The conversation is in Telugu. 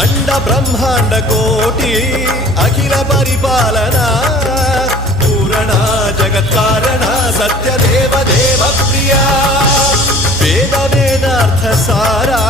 అండ బ్రహ్మాండ కోటి అఖిల పరిపాలన పూరణ జగత్కారణ సత్యదేవ దేవ ప్రియ వేద వేదార్థ సారా